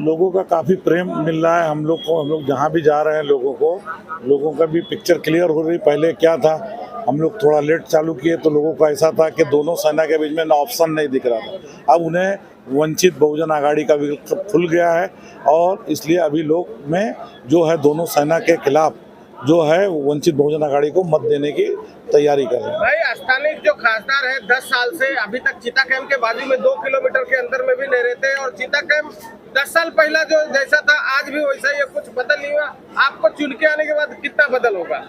लोगों का काफ़ी प्रेम मिल रहा है हम लोग को। हम लोग जहाँ भी जा रहे हैं लोगों का भी पिक्चर क्लियर हो रही। पहले क्या था, हम लोग थोड़ा लेट चालू किए तो लोगों का ऐसा था कि दोनों सेना के बीच में ना ऑप्शन नहीं दिख रहा था। अब उन्हें वंचित बहुजन आघाड़ी का विकल्प खुल गया है और इसलिए अभी लोग में जो है दोनों सेना के खिलाफ जो है वंचित बहुजन आघाड़ी को मत देने की तैयारी कर रहे हैं। भाई स्थानीय जो खासदार है 10 साल से अभी तक चीता कैंप के बाजू में 2 किलोमीटर के अंदर में भी नहीं रहते और चीता कैंप 10 साल पहला जो जैसा था आज भी वैसा ही है, कुछ बदल नहीं हुआ। आपको चुन के आने के बाद कितना बदल होगा?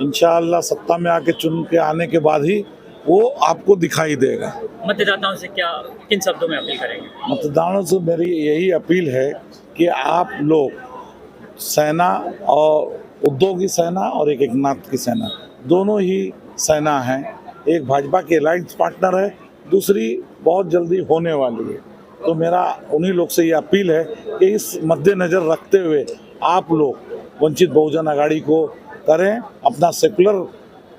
इंशाअल्लाह सत्ता में आके चुन के आने के बाद ही वो आपको दिखाई देगा। मतदाताओं से क्या किन शब्दों में अपील करेंगे? मतदाताओं से मेरी यही अपील है कि आप लोग सेना और उद्योगी सेना और एक एकनाथ की सेना दोनों ही सेना हैं। एक भाजपा के अलायंस पार्टनर है, दूसरी बहुत जल्दी होने वाली है। तो मेरा उन्हीं लोग से ये अपील है कि इस मद्देनज़र रखते हुए आप लोग वंचित बहुजन आघाड़ी को करें। अपना सेकुलर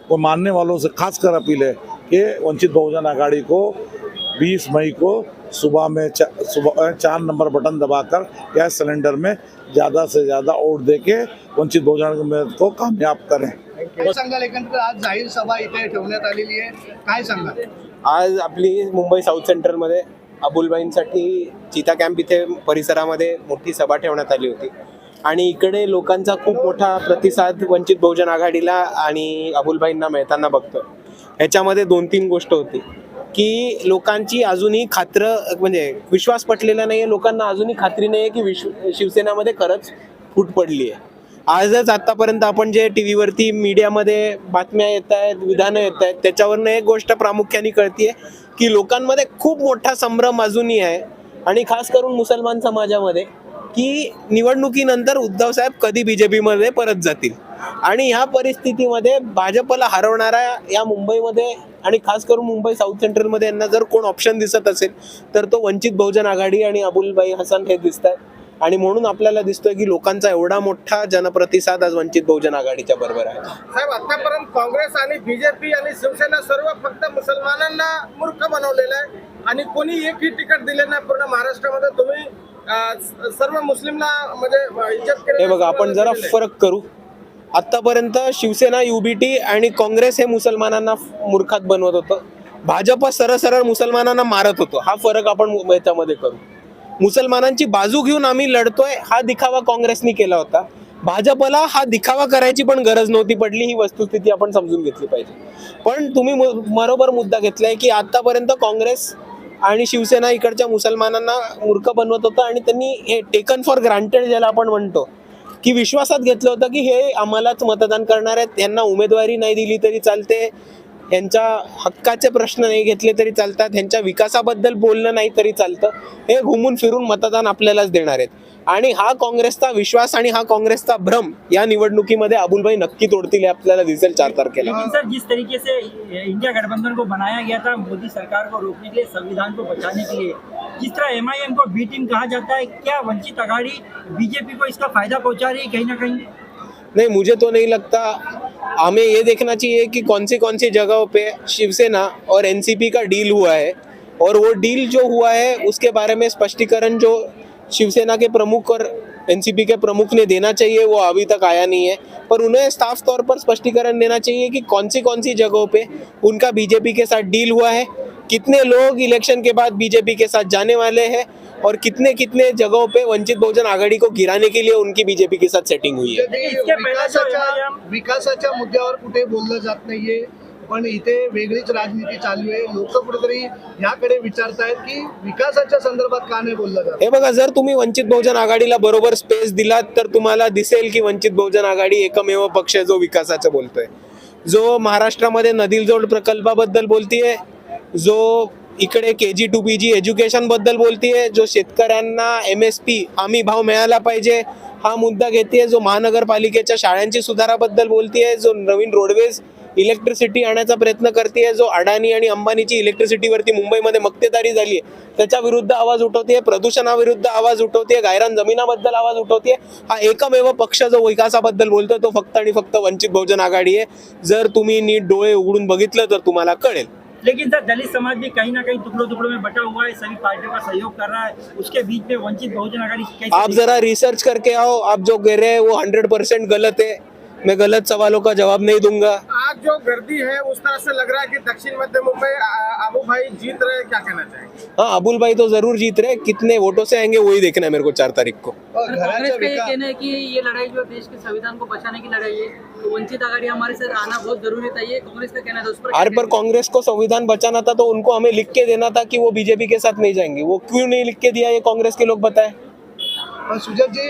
को मानने वालों से खासकर अपील है कि वंचित बहुजन आघाड़ी को 20 मई को सुबह में 4 नंबर बटन दबाकर गैस सिलेंडर में ज़्यादा से ज़्यादा वोट देके वंचित बहुजन आघाड़ी को कामयाब करें। काय सांगाल? एकंदरीत आज जाहीर सभा इथे ठेवण्यात आलेली आहे, काय सांगाल? आज आपली मुंबई साऊथ सेंट्रलमध्ये अबुलबाईंसाठी चीता कॅम्प इथे परिसरामध्ये मोठी सभा ठेवण्यात आली होती आणि इकडे लोकांचा खूप मोठा प्रतिसाद वंचित बहुजन आघाडीला आणि अबुलबाईंना मिळताना बघतो। ह्याच्यामध्ये 2-3 गोष्ट होती की लोकांची अजूनही खात्र म्हणजे विश्वास पटलेला नाही आहे। लोकांना अजूनही खात्री नाही आहे की शिवसेनेमध्ये खरंच फूट पडली आहे। आजच आतापर्यंत आपण जे टी व्हीवरती मीडियामध्ये बातम्या येत आहेत, विधानं येत आहेत, त्याच्यावरनं एक गोष्ट प्रामुख्याने कळतीये की लोकांमध्ये खूप मोठा संभ्रम अजूनही आहे आणि खास करून मुसलमान समाजामध्ये की निवडणुकीनंतर उद्धव साहेब कधी बीजेपीमध्ये परत जातील आणि ह्या परिस्थितीमध्ये भाजपला हरवणारा या मुंबईमध्ये आणि खास करून मुंबई साऊथ सेंट्रलमध्ये यांना जर कोण ऑप्शन दिसत असेल तर तो वंचित बहुजन आघाडी आणि अबुलबाई हसन हे दिसतात आणि म्हणून आपल्याला दिसतोय की लोकांचा एवढा मोठा जनप्रतिसाद आज वंचित बहुजन आघाडीच्या बरोबर आहे। साहेब आतापर्यंत काँग्रेस आणि बीजेपी आणि शिवसेना सर्व फक्त मुसलमानांना मूर्ख बनवलेलं आहे आणि कोणी एकही तिकीट दिले नाही पूर्ण महाराष्ट्रामध्ये। तुम्ही सर्व मुस्लिमला म्हणजे इज्जत केली। हे बघा आपण जरा फरक करू। आतापर्यंत शिवसेना युबीटी आणि काँग्रेस हे मुसलमानांना मूर्खात बनवत होतं, भाजप सरळ मुसलमानांना मारत होतो। हा फरक आपण याच्यामध्ये करू। मुसलमानांची बाजू घेऊन आम्ही लढतोय हा दिखावा काँग्रेसने केला होता, भाजपला हा दिखावा करायची पण गरज नव्हती पडली। ही वस्तुस्थिती आपण समजून घेतली पाहिजे। पण तुम्ही बरोबर मुद्दा घेतलाय की आतापर्यंत काँग्रेस आणि शिवसेना इकडच्या मुसलमानांना मूर्ख बनवत होतं आणि त्यांनी हे टेकन फॉर ग्रांटेड ज्याला आपण म्हणतो की विश्वासात घेतलं होतं की हे आम्हालाच मतदान करणार आहेत, यांना उमेदवारी नाही दिली तरी चालते, यांच्या हक्काचे प्रश्न नाही घेतले तरी चालतात, यांच्या विकासाबद्दल बोलणं नाही तरी चालतं, हे घुमून फिरून मतदान आपल्यालाच देणार आहेत। आणि हा काँग्रेसचा विश्वास आणि हा काँग्रेसचा भ्रम या निवडणुकीमध्ये अबुलबाई नक्की तोडतील हे आपल्याला दिसेल 4 तारखेला। लेकिन सर जिस तरीके से इंडिया गठबंधन को बनाया गया था मोदी सरकार को रोकने के लिए, संविधान को बचाने के लिए, जिस तरह एमआईएम को बी टीम कहा जाता है, क्या वंचित आघाड़ी बीजेपी को इसका फायदा पहुंचा रही है कहीं ना कहीं? नहीं, मुझे तो नहीं लगता। हमें ये देखना चाहिए कि कौन सी जगहों पे शिवसेना और एनसीपी का डील हुआ है और वो डील जो हुआ है उसके बारे में स्पष्टीकरण जो शिवसेना के प्रमुख और एनसीपी के प्रमुख ने देना चाहिए वो अभी तक आया नहीं है। पर उन्हें साफ तौर पर स्पष्टीकरण देना चाहिए कि कौन सी जगहों पे उनका बीजेपी के साथ डील हुआ है, कितने लोग इलेक्शन के बाद बीजेपी के साथ जाने वाले हैं और कितने जगहों पे वंचित बहुजन आघाड़ी को गिराने के लिए उनकी बीजेपी के साथ सेटिंग हुई है। विकासाच्या मुद्द्यावर कुठे बोललं जात नाहीये, पण इथे वेगळीच राजनीती चालू आहे। लोक कुठेतरी याकडे विचारतायत की विकासाच्या संदर्भात का नाही बोललं जात। हे बघा, जर तुम्ही वंचित बहुजन आघाडीला बरोबर स्पेस दिलात तर तुम्हाला दिसेल की वंचित बहुजन आघाडी एकमेव पक्ष आहे जो विकासाचं बोलतोय, जो महाराष्ट्रामध्ये नदीजोड प्रकल्पाबद्दल बोलतीये, जो इकडे KG2PG एज्युकेशन बद्दल बोलतीये, जो शेतकऱ्यांना MSP हमी भाव मिळाला पाहिजे हा मुद्दा घेते, जो महानगरपालिकेच्या शाळांची सुधाराबद्दल बोलतीये, जो नवीन रोडवेज इलेक्ट्रिसिटी आणायचा प्रयत्न करते, जो अडाणी आणि अंबानीची इलेक्ट्रिसिटीवरती मुंबईमध्ये मक्तेदारी झाली आहे त्याच्या विरुद्ध आवाज उठवते, प्रदूषणाविरुद्ध आवाज उठवते, गायरान जमिनाबद्दल आवाज उठवते, हा एकमेव पक्ष जो विकासाबद्दल बोलतो तो फक्त आणि फक्त वंचित बहुजन आघाडी आहे। जर तुम्ही नीट डोळे उघडून बघितलं तर तुम्हाला कळेल। लेकिन सर दलित समाज भी कहीं ना कहीं टुकड़ों टुकड़ों में बटा हुआ है, सभी पार्टियों का सहयोग कर रहा है, उसके बीच में वंचित बहुजन आघाड़ी कैसे आप जरा रिसर्च करके आओ, आप जो कह रहे हैं वो 100% गलत है। मैं गलत सवालों का जवाब नहीं दूंगा। आज जो गर्दी है उस तरह से लग रहा है कि दक्षिण मध्य मुंबई अबू भाई जीत रहे हैं, क्या कहना चाहेंगे? हाँ, अबुल भाई तो जरूर जीत रहे, कितने वोटों से आएंगे वही देखना है मेरे को 4 तारीख को। और कांग्रेस घराच्या का ये विकास कहना है कि ये लड़ाई जो देश के संविधान को बचाने की लड़ाई है, तो वंचित आघाड़ी हमारे साथ आना बहुत जरूरी था, ये कांग्रेस का कहना था। उस पर अरे पर कांग्रेस को संविधान बचाना था तो उनको हमें लिख के देना था कि वो बीजेपी के साथ नहीं जाएंगे। वो क्यों नहीं लिख के दिया ये कांग्रेस के लोग बताएं। सुजयजी,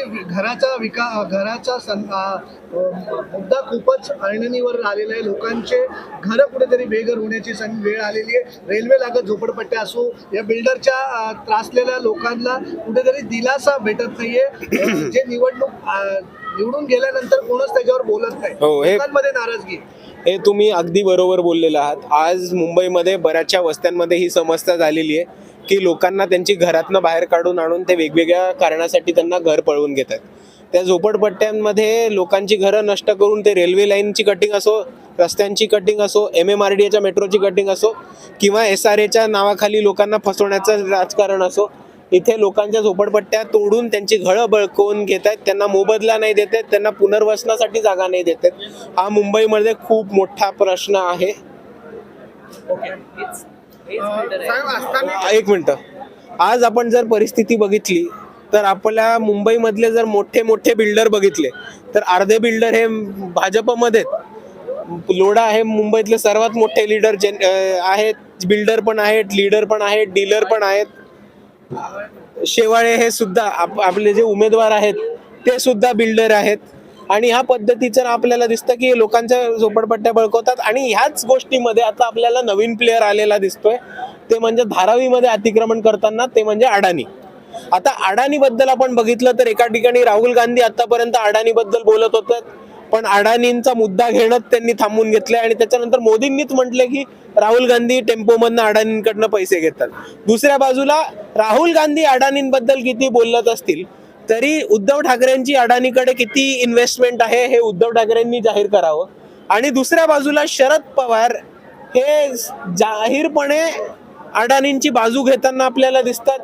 मुद्दा खूपच अडचणीवर आलेला आहे. लोकांचे घर कुठेतरी बेघर होण्याची वेळ आलेली आहे. रेल्वे लागत झोपडपट्ट्या असो, या बिल्डरच्या त्रासलेल्या लोकांना कुठेतरी दिलासा भेटत नाहीये. जे निवडून गेल्यानंतर कोणच त्याच्यावर बोलत नाही. हो, हे- लोकांमध्ये नाराजगी. हे तुम्ही अगदी बरोबर बोललेला आहात. आज मुंबईमध्ये बऱ्याचशा वस्त्यांमध्ये ही समस्या झालेली आहे की लोकांना त्यांची घरातनं बाहेर काढून आणून ते वेगवेगळ्या कारणासाठी त्यांना घर पळवून घेतात. त्या झोपडपट्ट्यांमध्ये लोकांची घरं नष्ट करून ते रेल्वे लाईनची कटिंग असो, रस्त्यांची कटिंग असो, MMRDAच्या मेट्रोची कटिंग असो किंवा SRAच्या नावाखाली लोकांना फसवण्याचं राजकारण असो, इथे लोकांच्या झोपडपट्ट्या तोडून त्यांची घरं बळकवून घेत आहेत. त्यांना मोबदला नाही देत आहेत, त्यांना पुनर्वसनासाठी जागा नाही देत आहेत. हा मुंबईमध्ये खूप मोठा प्रश्न आहे. साहेब असताना एक मिनिट, आज आपण जर परिस्थिती बघितली तर आपल्या मुंबईमधले जर मोठे मोठे बिल्डर बघितले तर अर्धे बिल्डर हे भाजपमध्ये आहेत. लोढा हे मुंबईतले सर्वात मोठे लीडर आहेत, बिल्डर पण आहेत, लीडर पण आहेत, डीलर पण आहेत. शेवाळे हे सुद्धा आपले जे उमेदवार आहेत ते सुद्धा बिल्डर आहेत. आणि ह्या पद्धतीचं आपल्याला दिसतं की लोकांच्या झोपडपट्ट्या बळकवतात. आणि ह्याच गोष्टीमध्ये आता आपल्याला नवीन प्लेअर आलेला दिसतोय, ते म्हणजे धारावीमध्ये अतिक्रमण करताना ते म्हणजे अडाणी. आता अडाणी बद्दल आपण बघितलं तर एका ठिकाणी राहुल गांधी आतापर्यंत अडाणी बद्दल बोलत होते, पण अडाणींचा मुद्दा घेणं त्यांनी थांबवून घेतलंय. आणि त्याच्यानंतर मोदींनीच म्हटलं की राहुल गांधी टेम्पोमधनं अडाणींकडनं पैसे घेतात. दुसऱ्या बाजूला राहुल गांधी अडाणींबद्दल किती बोलत असतील तरी उद्धव ठाकरेंची अडाणीकडे किती इन्व्हेस्टमेंट आहे हे उद्धव ठाकरेंनी जाहीर करावं. आणि दुसऱ्या बाजूला शरद पवार हे जाहीरपणे अडाणींची बाजू घेताना आपल्याला दिसतात.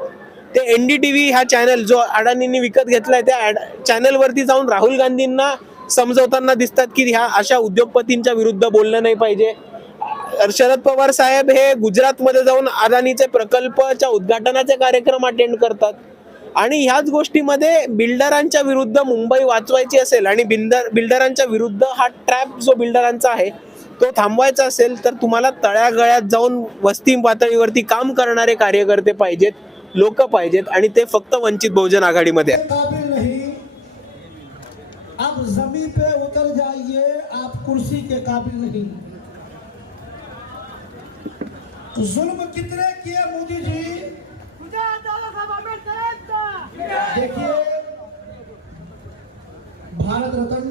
ते NDTV हा चॅनल जो अडाणींनी विकत घेतलाय त्या चॅनलवरती जाऊन राहुल गांधींना समजवताना दिसतात की ह्या अशा उद्योगपतींच्या विरुद्ध बोललं नाही पाहिजे. शरद पवार साहेब हे गुजरातमध्ये जाऊन अदानीचे प्रकल्पच्या उद्घाटनाचे कार्यक्रम अटेंड करतात. आणि ह्याच गोष्टीमध्ये बिल्डरांच्या विरुद्ध मुंबई वाचवायची असेल आणि बिल्डरांच्या विरुद्ध हा ट्रॅप जो बिल्डरांचा आहे तो थांबवायचा असेल तर तुम्हाला तळागाळात जाऊन वस्ती पातळीवरती काम करणारे कार्यकर्ते पाहिजेत, लोक पाहिजेत. आणि ते फक्त वंचित बहुजन आघाडीमध्ये आहे. काबिल नहीं, अब जमीन पे उतर जाइए, आप कुर्सी के काबिल नहीं. जुल्म कितने किए मोदी जी? देखिए, भारत रत्न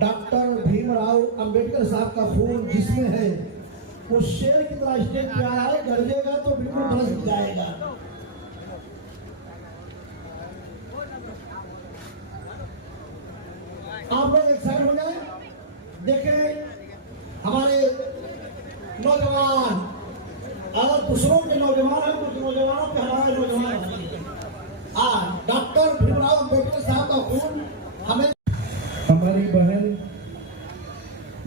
डॉक्टर भीमराव अंबेडकर साहब का खून जिसमें है वो शेर की तरह स्टेज पे आ रहा है, गरजेगा तो बिल्कुल बरस जाएगा. आप लोग एक साइड हो जाए. देखें हमारे नौजवान, अगर दूसरों के नौजवान हैं कुछ नौजवानों पे हमारे नौजवान डॉक्टर भीमराव अंबेडकर साहब का खून हमें. हमारी बहन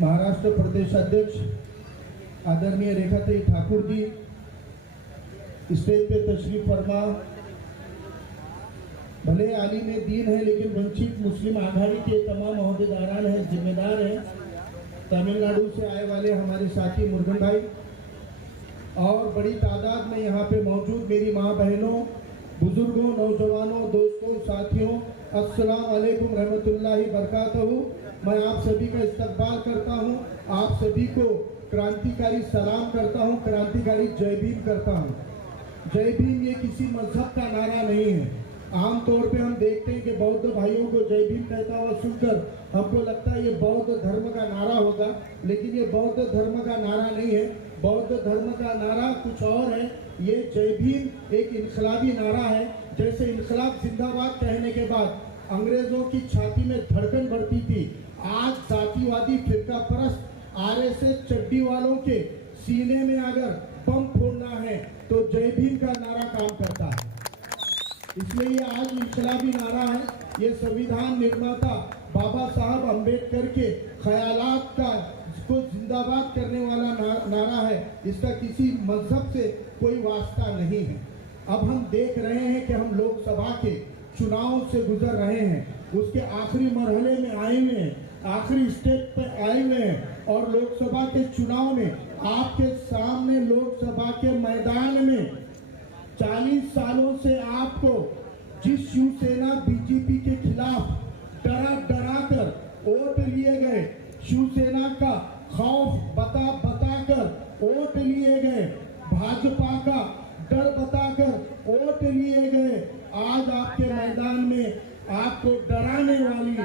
महाराष्ट्र प्रदेश अध्यक्ष आदरणीय रेखाताई ठाकुर जी स्टेज पे तशरीफ फरमा. भले आलिम दीन है लेकिन वंचित मुस्लिम आघाड़ी के तमाम अहदेदारान हैं, जिम्मेदार हैं. तमिलनाडु से आए वाले हमारे साथी मुर्गन भाई और बड़ी तादाद में यहाँ पे मौजूद मेरी माँ बहनों, बुजुर्गों, नौजवानों, दोस्तों, साथियों, अस्सलाम वालेकुम रहमतुल्लाहि बरकातहू. मैं आप सभी का इस्तकबाल करता हूँ, आप सभी को क्रांतिकारी सलाम करता हूँ, क्रांतिकारी जय भीम करता हूँ. जय भीम ये किसी मजहब का नारा नहीं है. आमतौर पे हम देखते हैं कि बौद्ध भाइयों को जय भीम कहता हुआ सुनकर हमको लगता है ये बौद्ध धर्म का नारा होगा, लेकिन ये बौद्ध धर्म का नारा नहीं है. बौद्ध धर्म का नारा कुछ और है. ये जय भीम एक इनकलाबी नारा है. जैसे इनकलाब जिंदाबाद कहने के बाद अंग्रेजों की छाती में धड़कन बढ़ती थी, आज जातिवादी फिरका परस्त RSS चड्डी वालों के सीने में अगर बम फोड़ना है तो जय भीम का नारा काम करता है। इसलिए ये आज इनकलाबी नारा है। ये संविधान निर्माता बाबा साहब अम्बेडकर के ख्यालात का को जिंदाबाद करने वाला नारा है। इसका किसी मजहब से कोई वास्ता नहीं है। अब हम देख रहे हैं कि हम लोकसभा के चुनाव से गुजर रहे हैं, उसके आखिरी मरहले में आए हुए हैं, आखिरी स्टेप पे आए हुए हैं और लोकसभा के चुनाव में आपके सामने लोकसभा के मैदान में 40 सालों से आपको जिस शिवसेना बीजेपी के खिलाफ डरा कर वोट लिए गए, शिवसेना का खौफ बताकर वोट लिए गए, भाजपा का डर बताकर वोट लिए गए, आज आपके मैदान में आपको डराने वाली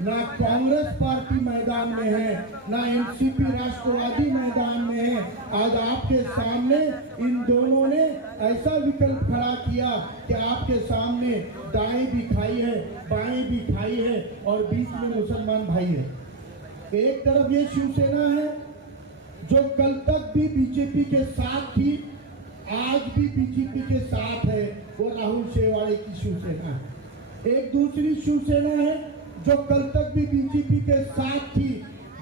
ना कांग्रेस पार्टी मैदान में है, ना एनसीपी राष्ट्रवादी मैदान में है। आज आपके सामने इन दोनों ने ऐसा विकल्प खड़ा किया कि आपके सामने दाएं भी खाई है, बाएं भी खाई है और बीच में मुसलमान भाई है। एक तरफ ये शिवसेना है जो कल तक भी बीजेपी के साथ थी, आज भी बीजेपी के साथ है, वो राहुल शेवाड़े की शिवसेना है। एक दूसरी शिवसेना है जो कल तक भी बीजेपी के साथ थी,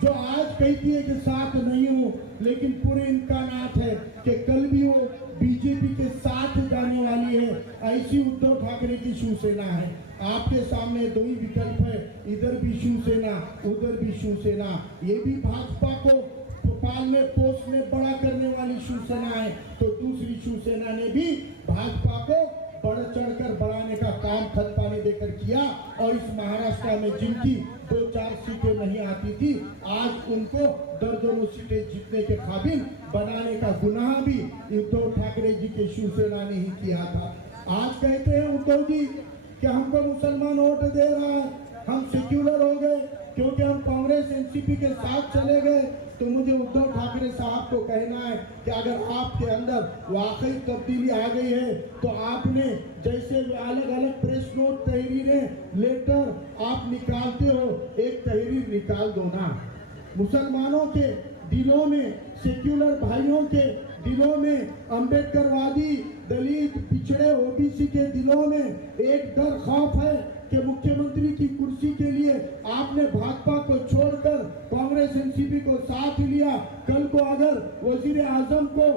जो आज कहती है कि साथ नहीं हो, लेकिन पूरे इम्कानात है कि कल भी वो बीजेपी के साथ जाने वाली है। ऐसी उद्धव ठाकरे की शिवसेना है। आपके सामने दो ही विकल्प है, इधर भी शिवसेना, उधर भी शिवसेना। ये भी भाजपा को पालने पोषने बड़ा करने वाली शिवसेना है, तो दूसरी शिवसेना ने भी भाजपा को बढ़ चढ़कर बढ़ाने का काम खत पानी देकर किया और इस महाराष्ट्र में जिनकी 2-4 सीटें नहीं आती थी, आज उनको दर्जनों सीटें जीतने के काबिल बनाने का गुनाह भी उद्धव ठाकरे जी के शिवसेना ने ही किया था। आज कहते हैं उद्धव जी कि हमको मुसलमान वोट दे रहा है, हम सेक्युलर हो गए क्योंकि हम कांग्रेस एनसीपी के साथ चले गए। तो मुझे उद्धव ठाकरे साहब को कहना है कि अगर आपके अंदर वाकई तब्दीली आ गई है तो आपने जैसे अलग अलग प्रेस नोट, तहरीरें, लेटर आप निकालते हो, एक तहरीर निकाल दो ना। मुसलमानों के दिलों में, सेक्युलर भाइयों के दिलों में, अंबेडकरवादी, दलित, पिछड़े, ओबीसी के दिलों में एक डर खौफ है कि मुख्यमंत्री की कुर्सी के लिए आपने भाजपा को छोड़कर कांग्रेस एनसीपी को साथ लिया। कल को अगर वजीर आजम को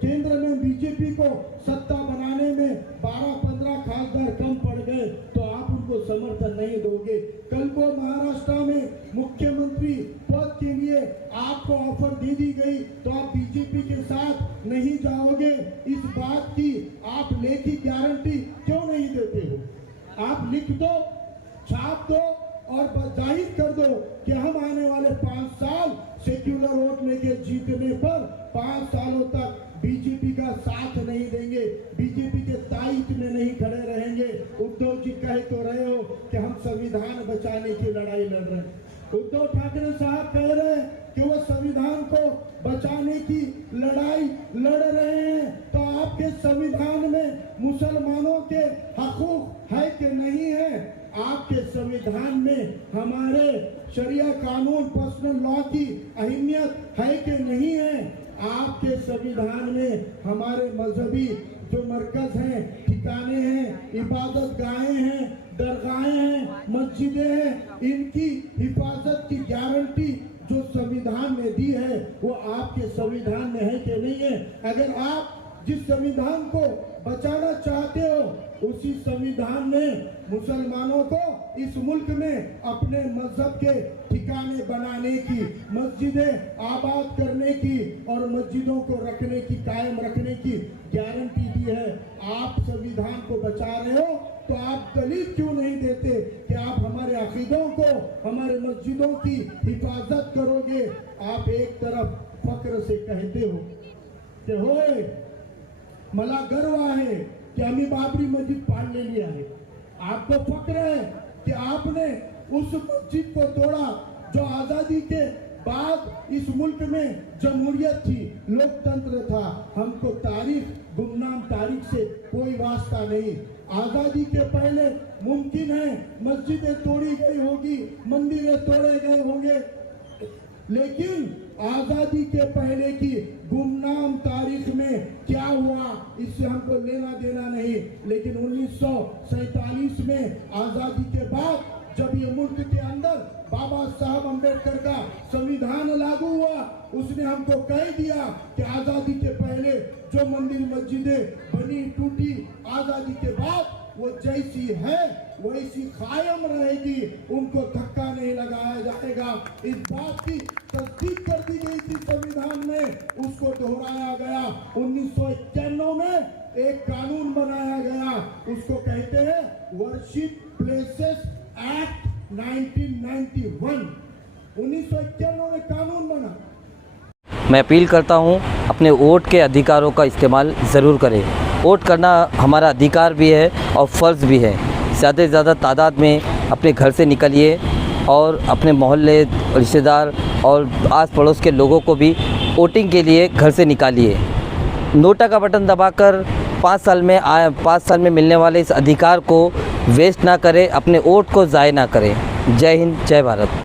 केंद्र में बीजेपी को सत्ता बनाने में 12-15 खासदार कम पड़ गए तो आप उनको समर्थन नहीं दोगे। कल को महाराष्ट्र में मुख्यमंत्री पद के लिए आपको ऑफर दे दी गई तो आप बीजेपी के साथ नहीं जाओगे। इस बात की आप लेखी गारंटी क्यों नहीं देते हो? आप लिख दो, छाप दो और जाहिर कर दो कि हम आने वाले 5 साल सेक्युलर वोट लेके जीतने पर 5 सालों तक बीजेपी का साथ नहीं देंगे, बीजेपी के ताइट में नहीं खड़े रहेंगे। उद्धव जी कह तो रहे हो कि हम संविधान बचाने की लड़ाई लड़ रहे हैं। उद्धव ठाकरे साहब कह रहे हैं कि वो संविधान को बचाने की लड़ाई लड़ रहे हैं, तो आपके संविधान में मुसलमानों के हकूक है कि नहीं है? आपके संविधान में हमारे शरिया कानून, पर्सनल लॉ की अहमियत है कि नहीं है? आपके संविधान में हमारे मजहबी जो मरकज हैं, ठिकाने हैं, इबादत गाहें हैं, दरगाहें हैं, मस्जिदें हैं, इनकी हिफाजत की गारंटी जो संविधान ने दी है वो आपके संविधान में है कि नहीं है? अगर आप जिस संविधान को बचाना चाहते हो उसी संविधान में मुसलमानों को इस मुल्क में अपने मजहब के ठिकाने बनाने की, मस्जिदें आबाद करने की और मस्जिदों को रखने की, कायम रखने की गारंटी दी है। आप संविधान को बचा रहे हो तो आप दलील क्यों नहीं देते कि आप हमारे अकीदों को, हमारे मस्जिदों की हिफाजत करोगे? आप एक तरफ फक्र से कहते हो कि होए मला गर्व आहे कि आम्ही बाबरी मस्जिद पाडलेली लिया है। आपको फक्र है कि आपने उस मस्जिद को तोड़ा जो आजादी के बाद इस मुल्क में जमहूरियत थी, लोकतंत्र था। हमको तारीख, गुमनाम तारीख से कोई वास्ता नहीं। आजादी के पहले मुमकिन है मस्जिदें तोड़ी गई होगी, मंदिरें तोड़े गए होंगे, लेकिन आजादी के पहले की गुमनाम तारीख में क्या हुआ इससे हमको लेना देना नहीं। लेकिन 1947 में आजादी के बाद जब ये मुल्क के अंदर बाबा साहब अम्बेडकर का संविधान लागू हुआ, उसने हमको कह दिया कि आजादी के पहले जो मंदिर मस्जिदें बनी टूटी, आजादी के बाद वो जैसी है वैसी कायम रहेगी, उनको धक्का नहीं लगाया जाएगा। इस बात की तस्दीक कर दी गई थी संविधान में, उसको दोहराया गया। 1991 में एक कानून बनाया गया, उसको कहते हैं वर्शिप प्लेसेस एक्ट 1991। 1991 में कानून बना। मैं अपील करता हूं, अपने वोट के अधिकारों का इस्तेमाल ज़रूर करें। वोट करना हमारा अधिकार भी है और फ़र्ज़ भी है। ज़्यादा से ज़्यादा तादाद में अपने घर से निकलिए और अपने मोहल्ले, रिश्तेदार और आस पड़ोस के लोगों को भी वोटिंग के लिए घर से निकालिए। नोटा का बटन दबाकर 5 साल में मिलने वाले इस अधिकार को वेस्ट ना करें, अपने वोट को ज़ाय ना करें। जय हिंद, जय भारत।